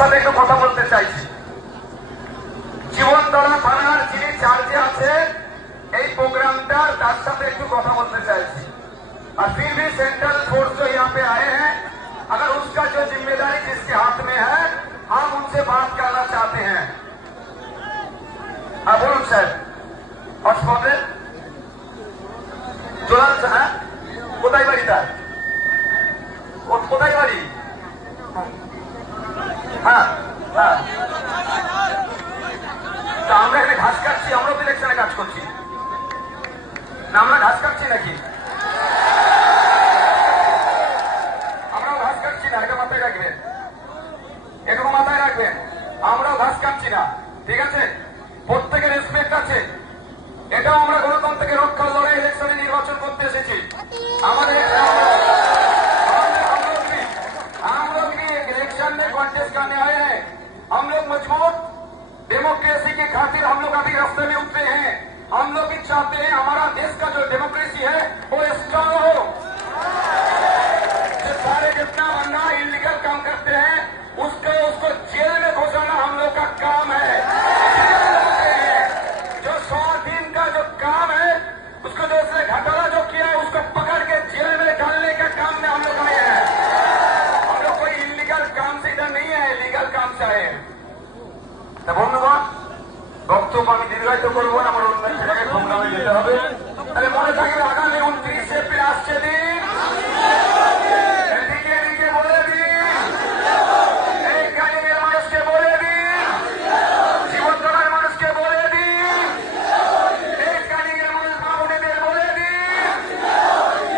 সাথে একটু কথা বলতে চাইছি। জীবনতলা থানার যিনি চার্জে আছে এই প্রোগ্रामটার, তার সাথে একটু কথা বলতে चाहती। और फिर भी सेंट्रल फोर्स जो यहाँ पे आए हैं, अगर उसका जो जिम्मेदारी जिसके हाथ में है, हम उनसे बात करना चाहते हैं। अब बोलूं सर हॉटस्पॉटे जोलान से है কোথায় বাড়ি তার? ও কোথায় বাড়ি? হ্যাঁ হ্যাঁ, তা আমরা এখানে ঘাস কাটছি, আমরা তো ইলেকশনে কাজ করছি না, আমরা ঘাস কাটছি নাকি? আমরাও ঘাস কাটছি না, এটা মাথায় রাখবেন, এটুকু মাথায় রাখবেন। আমরাও ঘাস কাটছি না, ঠিক আছে? প্রত্যেকের রেসপেক্ট আছে। এটাও আমরা গণতন্ত্রকে রক্ষার লড়াই ইলেকশনে নির্বাচন করতে এসেছি। আমাদের हम लोग भी इलेक्शन में कॉन्टेस्ट करने आए हैं। हम लोग मजबूत डेमोक्रेसी की खातिर हम लोग अभी रास्ते में उतरे हैं। हम लोग भी चाहते हैं हमारा देश का जो डेमोक्रेसी है वो स्ट्रांग हो। जो सारे जितना बंदा इलीगल काम करते हैं उसको जेल में घुसाना हम लोग का काम है। जो 100 दिन का जो काम है उसको जो उसने घोटाला जो किया है उसको पकड़ के जेल में डालने का काम में हम लोग आए हैं। हम लोग कोई इलीगल काम से इधर नहीं है, लीगल काम से आए हैं। तो বন্ধুগণ, বক্তব্য আমি দীর্ঘায়িত করবো না, আমার অন্য জায়গায় প্রোগ্রামে যেতে হবে। তাহলে মনে থাকবে আগামী 29 এপ্রিল আসছে দিন, এদিকে এদিকে বলে দিন, এই কালিমের মানুষকে বলে দিন, জীবনতলার মানুষকে বলে দিন, এই কালিমের মানুষ বাবুদের বলে দিন,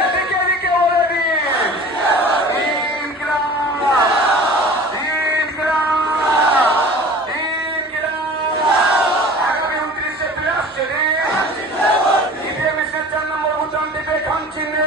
এদিকে এদিকে বলে দিন, ইনকিলাব ইনকিলাব ইনকিলাব। আগামী 29 এপ্রিল আসছে দিন, ইভিএম এর 4 নম্বর বুতাম টিপে খান চিহ্নে